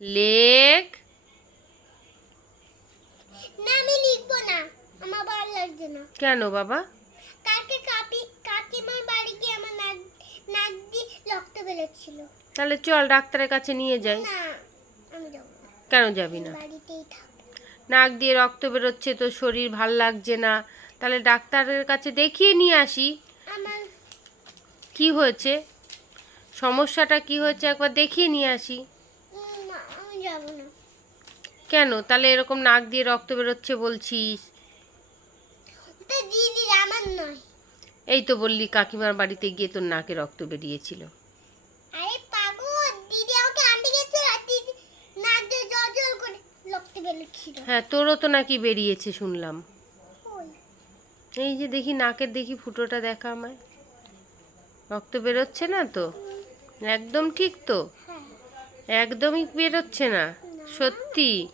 লেখ। না আমি লিখব না আমার ভালো লাগছে না। কেন বাবা? কালকে কাপি কাকিমার বাড়ি গিয়ে আমার নাক নাক দিয়ে রক্ত বেরোচ্ছিল। তাহলে চল ডাক্তারের কাছে নিয়ে যাই। না আমি যাব কেন যাবি না? বাড়িতেই থাক নাক দিয়ে রক্ত বেরোচ্ছে তো শরীর ভালো লাগছে না। তাহলে ডাক্তারের কাছে দেখিয়ে নিয়ে আসি। আমার কি হয়েছে? সমস্যাটা কি হয়েছে একবার দেখিয়ে নিয়ে আসি। যাব না। কেন? তাহলে এরকম নাক দিয়ে রক্ত বেরোচ্ছে বলছিস। দিদি আমার নয়। এই তো বললি কাকিমার বাড়িতে গিয়ে তোর নাকে রক্ত বেরিয়েছিল। আরে পাগল দিদি আমাকে আনতে গেছিল আর দিদি নাক দিয়ে জল জল করে রক্ত বেরোচ্ছিল। হ্যাঁ তোরও তো নাকি বেরিয়েছে শুনলাম। এই যে দেখি নাকের দেখি ফুটোটা দেখা আমায়। রক্ত বেরোচ্ছে না তো? একদম ঠিক তো? একদমই বেরোচ্ছে না সত্যি।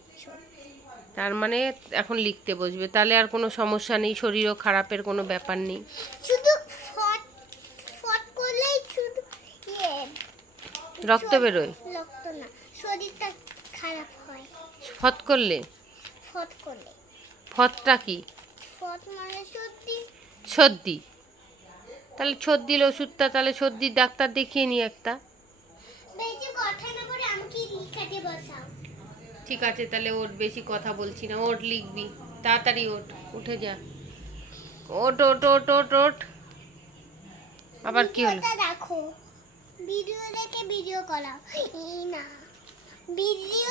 তার মানে এখন লিখতে বসবে তাহলে আর কোনো সমস্যা নেই শরীরও খারাপের কোনো ব্যাপার নেই। শুধু ইয়ে। রক্ত বেরোয়? রক্ত না শরীরটা খারাপ হয়। ফত করলে? ফট করলে। কি? ফট মানে সত্যি। সর্দি। তাহলে সর্দির ওষুধটা তাহলে সর্দির ডাক্তার দেখিয়ে নি একটা বেশি কথা না বলে আমাকে লিখাতে বসাও ঠিক আছে তাহলে ওর বেশি কথা বলছি না ওট লিখবি। তাড়াতাড়ি ওট উঠে যা। ওট ওট ওট ওট ওট। আবার কি হলো? দেখো। ভিডিও দেখে ভিডিও করা এই না ভিডিও